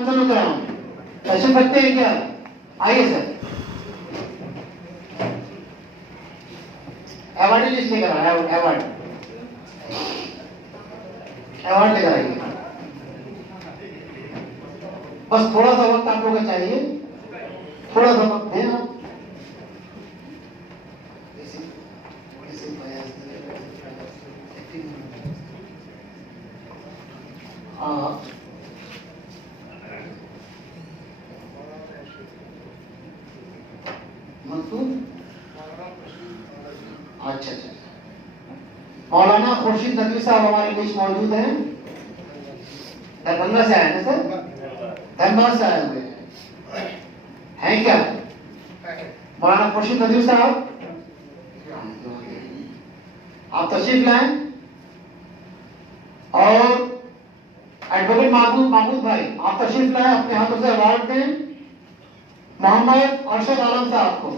Concern होता है, question रखते हैं क्या? आइए सर, अवार्ड लिस्ट लेकर आए, अवार्ड लेकर आइए। बस थोड़ा सा वक्त आप लोगों को चाहिए, थोड़ा सा वक्त दें आप। अच्छा अच्छा, मौलाना खुर्शीद नदवी साहब हमारे बीच मौजूद हैं, दरभंगा से आए हैं सर, धनबाद से आए हुए हैं क्या मौलाना खुर्शीद नदवी साहब? आप तशरीफ लाएं और एडवोकेट महमूद भाई आप तशरीफ लाएं, अपने हाथों से अवार्ड दें मोहम्मद अरशद आलम साहब को।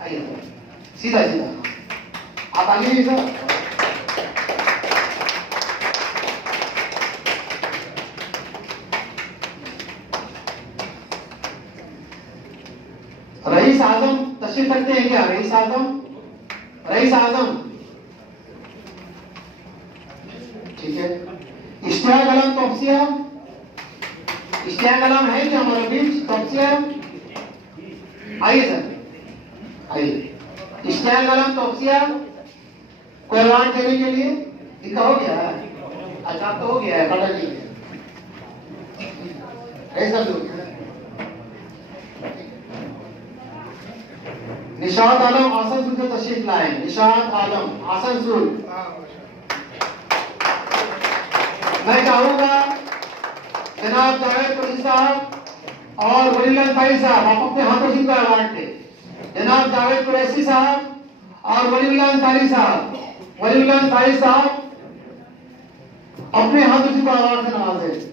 आइए सीधा सीधा आप आगे सर। रईस आजम तशरीफ रखते हैं क्या? रईस आजम ठीक है। इश्तियाक आलम तोपसिया, इश्तियाक आलम है क्या हमारे बीच? तोपसिया आइए सर, आइए। इश्तियाक आलम तोपसिया को अवार्ड देने के लिए लिखा हो गया है? अच्छा तो हो गया है, पता नहीं है ऐसा भी हो गया। निशात आलम आसनसोल से तशरीफ लाए, निशात आलम आसनसोल। मैं चाहूंगा जनाब जावेद कुरैशी साहब और वलीउल्लाह अंसारी साहब आप अपने हाथों से अवार्ड दें। जनाब जावेद कुरैशी साहब और वलीउल्लाह अंसारी साहब, वलीउल्लाह अंसारी साहब अपने हाथों से अवार्ड से नवाजें।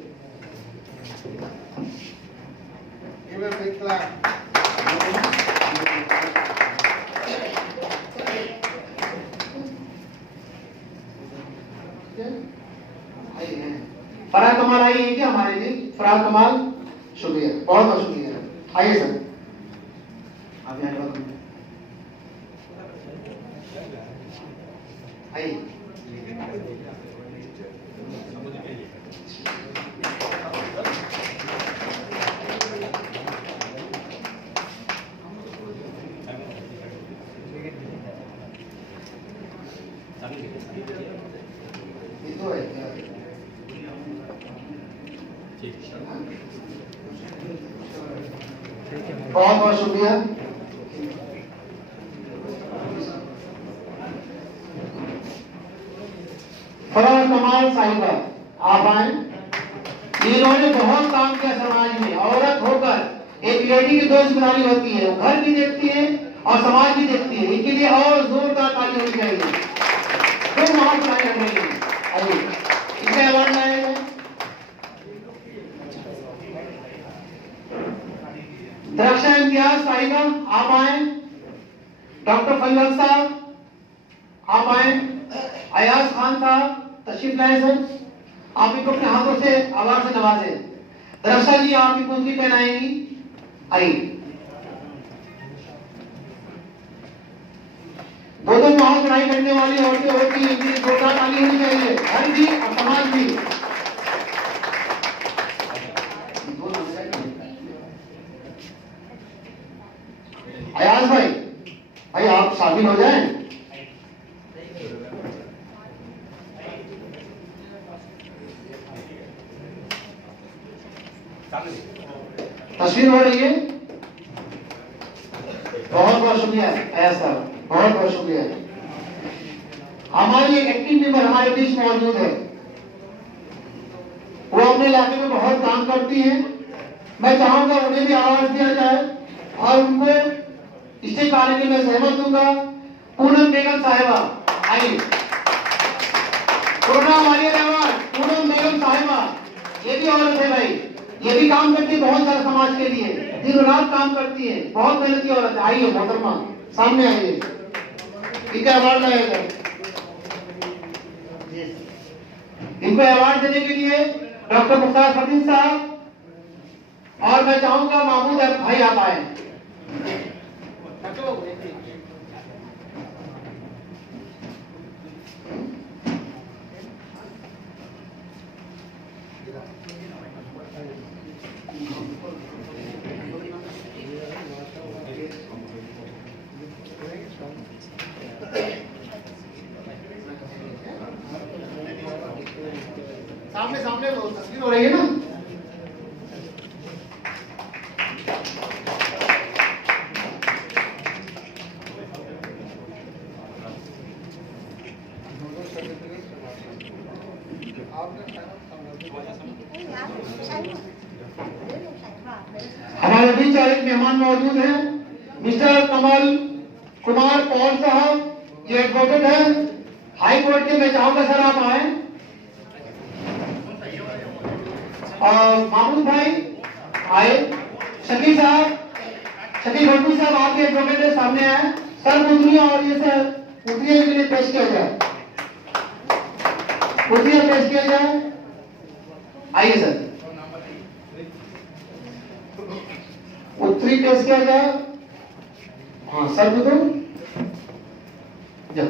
फराज कमाल आई है क्या हमारे लिए? फराज कमाल, शुक्रिया, बहुत बहुत शुक्रिया। आइए सर, आप यहाँ आइए। बहुत बहुत शुक्रिया। फराज कमाल साहिबा आप आए। इन्होंने बहुत काम किया समाज में। औरत होकर एक लेडी की दो जिम्मेदारी होती है, वो घर भी देखती है और समाज भी देखती है। इनके लिए और जोरदार ताली होनी चाहिए। फिर वहां पर आइए, इसमें अवार्ड लाएंगे। दरक्षा इम्तियाज साहिबा आप आए। डॉक्टर फैसल साहब आप आए। अयाज खान साहब तशरीफ लाए सर, आप इनको अपने हाथों से अवार्ड से नवाजें। दरक्षा जी आप इनको कुंजी पहनाएंगी, आइए। दो वहां पढ़ाई करने वाली औरतें होती हैं, इनकी जोरदार ताली होनी चाहिए, घर भी और समाज भी। अयाज भाई आप शामिल हो जाएं। तस्वीर हो रही है। बहुत बहुत शुक्रिया अयाज साहब, बहुत बहुत शुक्रिया। हमारी एक एक्टिव मेंबर हमारे बीच मौजूद है, वो अपने इलाके में बहुत काम करती हैं। मैं चाहूंगा उन्हें भी अवार्ड दिया जाए और उनको स्टेज पर आने की मैं सहमत दूंगा। पूनम बेगम साहिबा आइए। कोरोना वारियर अवार्ड पूनम बेगम साहिबा, ये भी औरत है भाई, ये भी काम करती है बहुत सारे समाज के लिए, दिन रात काम करती है, बहुत मेहनती औरत है। आइए मोहतरमा सामने आइए, ठीक है अवार्ड लाएगा। इनको अवार्ड देने के लिए डॉक्टर मुख्तार फतीह साहब और मैं चाहूंगा महमूद भाई आप आए। सामने सामने तस्वीर हो रही है ना। हमारे बीच और एक मेहमान मौजूद हैं, मिस्टर कमल कुमार पॉल साहब, ये एडवोकेट है हाई कोर्ट के। मैं चाहूंगा सर आप आए। और महमूद भाई आए। शकील साहब, शकील भट्टू साहब आपके एडवोकेट है, सामने आए। सर उतरिए और ये सर उतरिए के लिए पेश किया जाए, उतरिए पेश किया जाए। आइए सर, उत्तरी पेश किया जाए। हाँ सर तो जब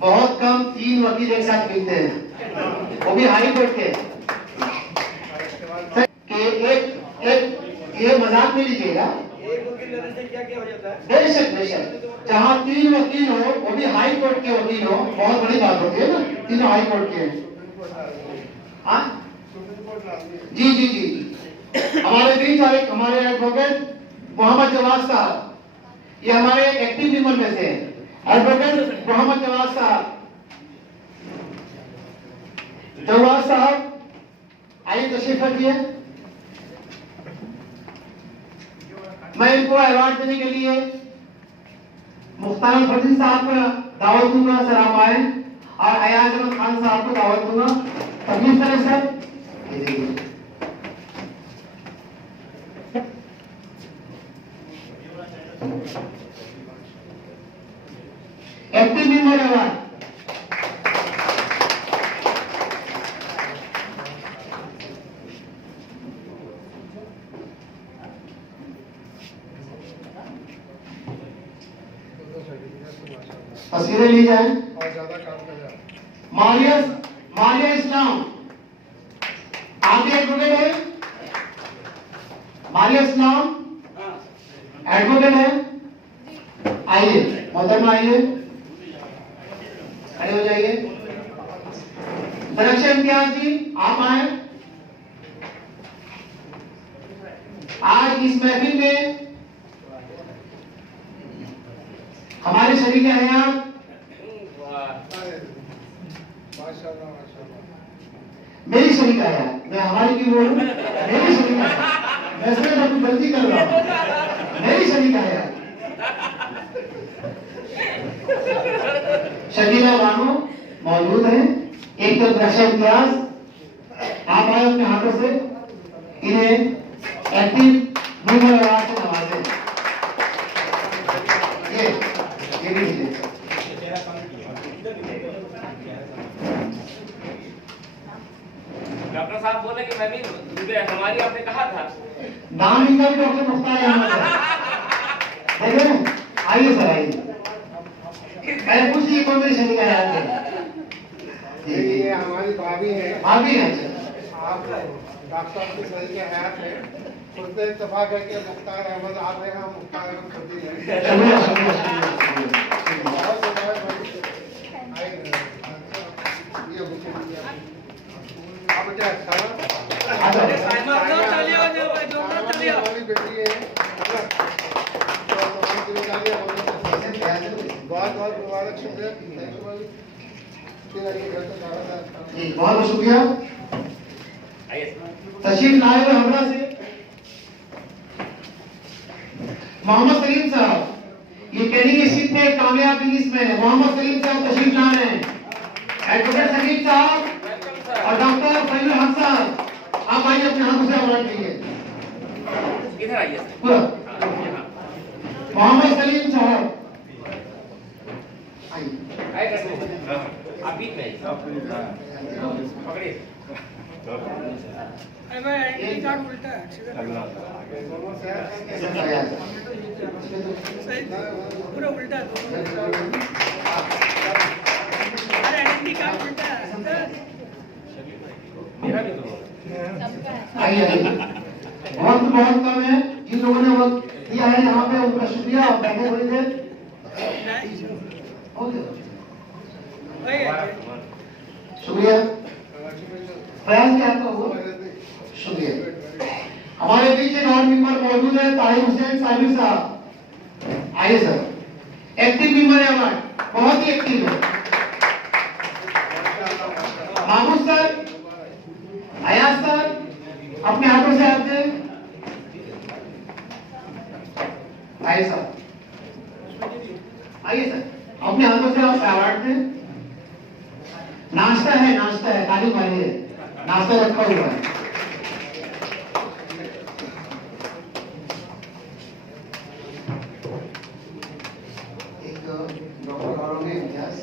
बहुत कम 3 वकील एक साथ मिलते हैं, वो भी हाई कोर्ट के। ये मजाक में लीजिएगा, एक वकील लेने से क्या क्या हो जाता है? बेशक बेशक, जहाँ 3 वकील हो वो भी हाई कोर्ट के वकील हो, बहुत बड़ी बात होती है ना, तीनों हाई कोर्ट के हैं। जी जी जी, हमारे बीच और एक हमारे एडवोकेट मोहम्मद जवाद साहब, ये हमारे एक्टिव मेंबर में से हैं। एडवोकेट मोहम्मद जवाद साहब, जवाद साहब आइए तशरीफ रखिए। मैं इनको अवार्ड देने के लिए मुख्तार फतीह साहब को दावत दूंगा, सर आप आए। और अयाज अहमद खान साहब को दावत दूंगा, तकलीफ करें सर। एक्टिव मेंबर अवार्ड तस्वीरें ली जाए और ज्यादा काम कर जाए। मारिया इस्लाम आपके एडवोकेट है, मारिया इस्लाम एडवोकेट है। आइए मोहतरमा, आइए खड़े हो जाइए। दरख्श इम्तियाज जी आप आए। आज इस महफिल में हमारे शरीक हयात मेरी शरीक हयात, मैं हमारी क्यों बोलूं, मेरी शरीक हयात, मैं इसमें तो कुछ गलती कर रहा हूं। मेरी शरीक हयात शकीला बानो मौजूद हैं। एक तो दरख्श इम्तियाज आप आए अपने हाथों से इन्हें एक्टिव मेंबर अवार्ड से नवाजें। ये भी लीजिए। डॉक्टर साहब बोले कि मैं भी हमारी आपने कहा था नाम इनका भी डॉक्टर मुख्तार अहमद है। देखें, आइए सर आइए। मैं पूछिए कौन सी शरीक हयात है? ये हमारी भाभी है। भाभी है। आप डॉक्टर साहब की शरीक हयात है, उससे इत्तेफाक है कि मुख्तार अहमद आप हैं, हम मुख्तार अहमद खुद ही हैं। शुक्रिया शुक्रिया शुक्रिया। बहुत बहुत ये बुक आप मुझे अच्छा हमारी बेटी है, बहुत बहुत मुबारक, शुक्रिया। जी बहुत बहुत शुक्रिया। तशरीफ लाए हुए हमरा से मोहम्मद सलीम साहब, ये कैनिंग स्ट्रीट में कामयाब बिजनेसमैन है। मोहम्मद सलीम साहब तशरीफ ला रहे हैं। एडवोकेट सलीम साहब और डॉक्टर फैजुल हक साहब, आप आइए अपने हाथों से अवार्ड लीजिए। इधर आइए सर। पूरा हाँ, यहाँ। मोहम्मद सलीम साहब आइए। आइए सर। आप बीच में आइए। पकड़िए। आईडी कार्ड उल्टा है दोनों से सही पूरा उल्टा है दोनों। अरे आईडी कार्ड उल्टा है। मेरा भी तो। आइए आइए। वक्त बहुत कम है, जिन लोगों ने वक्त दिया है यहाँ पे उनका शुक्रिया। आप बैठे थोड़ी देर। ओके, शुक्रिया। प्रयास क्या आपका हुआ? शुक्रिया। हमारे बीच एक और मेंबर मौजूद है, ताहिर हुसैन साबिर साहब। आइए सर। एक्टिव मेंबर है हमारे, बहुत ही एक्टिव है। महमूद सर, अयाज सर, अपने हाथों से आप दें। आइए सर, आइए सर, अपने हाथों से आप अवार्ड दें। नाश्ता है, ताली मारिए। नाश्ता रखा हुआ है। एक डॉक्टर और भी इम्तियाज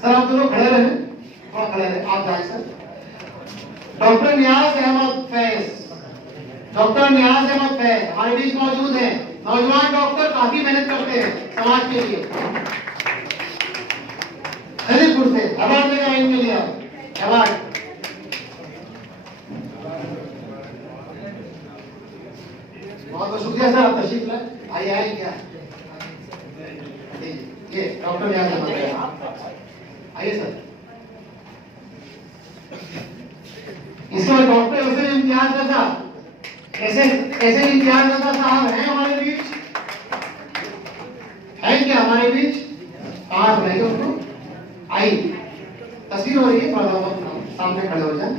सर, आप दोनों खड़े रहे, थोड़ा खड़े रहे, आप जाए सर। डॉक्टर नियाज अहमद फैज, डॉक्टर नियाज अहमद फैज हमारे बीच मौजूद हैं। नौजवान डॉक्टर काफी मेहनत करते हैं समाज के लिए। खलीपुर से अवार्ड लेकर इनके लिए अवार्ड। बहुत बहुत शुक्रिया सर, आप तशरीफ लाए। आइए आइए, क्या ये डॉक्टर नियाज अहमद फैज, आइए सर। इसके बाद डॉक्टर ऐसे इम्तियाज रजा, ऐसे इम्तियाज रजा साहब हैं हमारे बीच, है क्या हमारे बीच? कहाँ बुलाइए उनको, आइए। तस्वीर हो रही है, थोड़ा सामने खड़े हो जाए।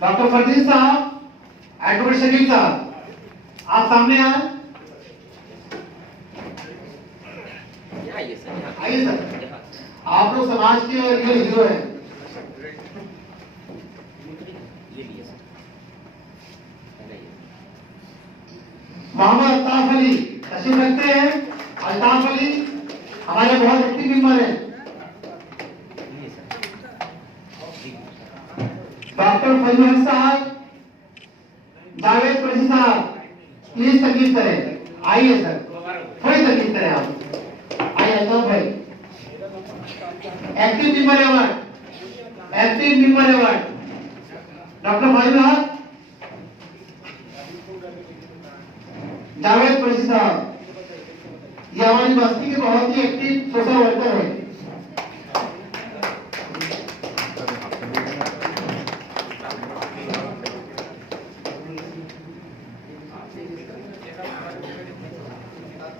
डॉक्टर फरदीन साहब, एडवोकेट शकील साहब, आप सामने आए। आइए सर, यहाँ। आइए सर, आप लोग समाज के रियल हीरो हैं। ले लीजिए सर। लगाइए। मोहम्मद अल्ताफ अली तशरीफ रखते हैं। अल्ताफ अली हमारे बहुत एक्टिव मेंबर हैं। लीजिए सर। डॉक्टर फैजुल हक साहब, जावेद कुरैशी साहब, प्लीज तकलीफ करें। आइए सर, थोड़ी तकलीफ करें आप। आइए अल्ताफ भाई, active member award, active member award doctor Faizul हक, जावेद कुरैशी साहब, ये हमारी बस्ती के बहुत ही एक्टिव सोशल वर्कर है।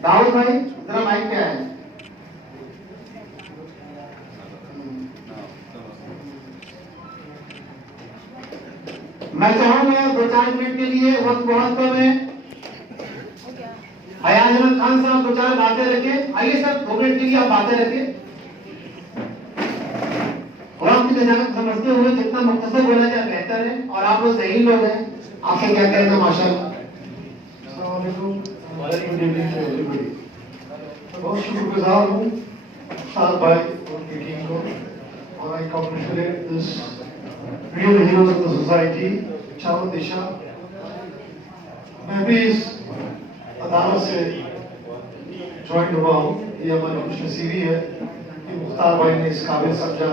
दाऊद भाई जरा माइक पे आए। मैं चाहूंगा 2-4 मिनट के लिए, वक्त बहुत कम है। अयाज अहमद खान साहब 2-4 बातें रखें। आइए सर, 2 मिनट के लिए आप बातें रखें। वक्त के जगह समझते हुए जितना मुख्तसर बोला जाए बेहतर है, और आप लोग सही लोग हैं, आपसे क्या कहना माशाल्लाह। बहुत शुक्रगुजार हूँ साहब भाई और उनकी टीम को, और I congratulate this real heroes of the society चावल दिशा। मैं भी इस अदालत से ज्वाइन हुआ हूँ। ये हमारी खुशनसीबी है कि मुख्तार भाई ने इस काबिल समझा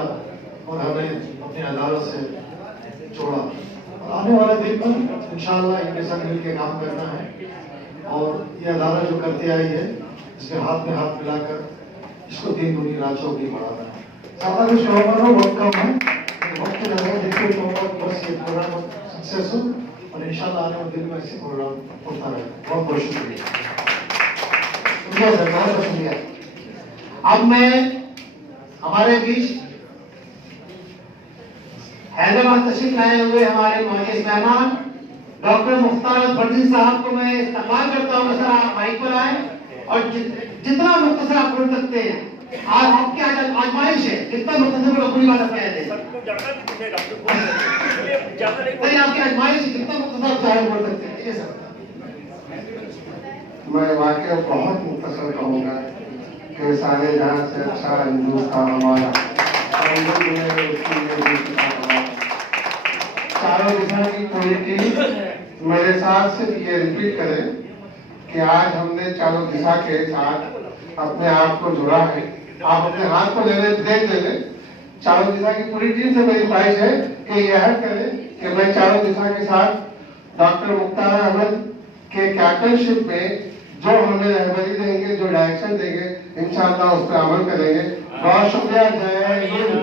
और हमें अपनी अदालत से जोड़ा। और आने वाले दिन में इंशाअल्लाह इनके साथ मिलकर काम करना है, और ये अदालत जो करती आई है इसमें हाथ में हाथ मिलाकर इसको 3 दूनी रात चौकी बढ़ाना है। ज़्यादा कुछ हमारा वक्त कम है, वक्त लगा देखिए तो बस ये प्रोग्राम सक्सेस हो, और इंशाल्लाह आने वाले दिन में ऐसे प्रोग्राम होता रहे। बहुत बहुत शुक्रिया। शुक्रिया सर, बहुत बहुत शुक्रिया। अब मैं हमारे बीच हैदराबाद तशरीफ लाए हुए हमारे मोअज़्ज़िज़ मेहमान डॉक्टर मुख्तार फरदीन साहब को मैं इस्तेमाल करता हूँ सर, आप माइक पर आए और जितना मुख्तसर आप बोल सकते हैं। आज आपकी आज आजमाइश है, जितना मुख्तसर बोलो पूरी बात कह दें। नहीं, आपकी आजमाइश है, जितना मुख्तसर आप चाहे बोल सकते हैं। ये सर मैं वाकई बहुत मुख्तसर कहूँगा कि सारे जहाँ से अच्छा हिंदुस्तान हमारा चारों दिशा की पूरी टीम मेरे साथ सिर्फ ये रिपीट करें कि आज हमने चारों दिशा के साथ अपने आप को जुड़ा है। आप अपने हाथ को लेने देख लेंगे। चारों दिशा की पूरी टीम से मेरी ख्वाहिश है कि यह करें कि मैं चारों दिशा के साथ डॉक्टर मुख्तार अहमद के कैप्टनशिप में जो हमें रहबरी देंगे, जो डायरेक्शन देंगे, इंशाअल्लाह उस पर अमल करेंगे। बहुत शुक्रिया। जय हिंद।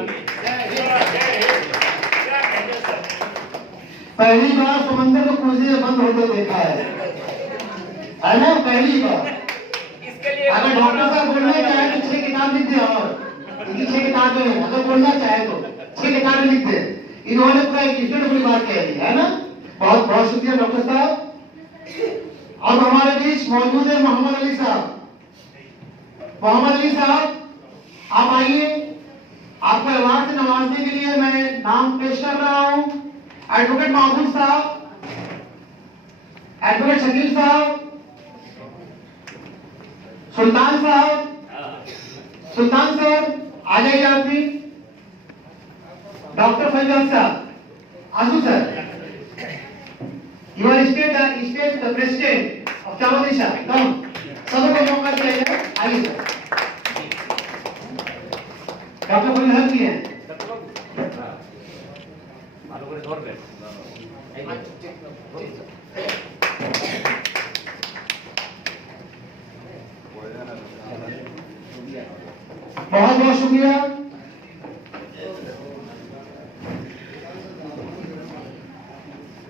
पहली बार समंदर को क्रूज़ बंद होते देखा है ना? पहली बार। अगर डॉक्टर साहब बोलना चाहे तो 6 किताब लिख दे, और इनकी 6 किताबें हैं, अगर बोलना चाहे तो 6 किताबें लिख दे। इन्होंने पूरा एक बड़ी बात कह दी है ना। बहुत बहुत शुक्रिया डॉक्टर साहब। अब हमारे बीच मौजूद है मोहम्मद अली साहब। मोहम्मद अली साहब, आप आइए। आपको अवार्ड से नवाजने के लिए मैं नाम पेश कर रहा हूं। एडवोकेट महबूब साहब, एडवोकेट शकील साहब, सुल्तान साहब, सुल्तान साहब आ जाइए आप भी। डॉक्टर फैजल साहब, Aju sir, you are state president of चारों दिशा। कम सबको मौका दिया जाए, आइए सर। डॉक्टर फैजल साहब भी हैं। बहुत बहुत शुक्रिया।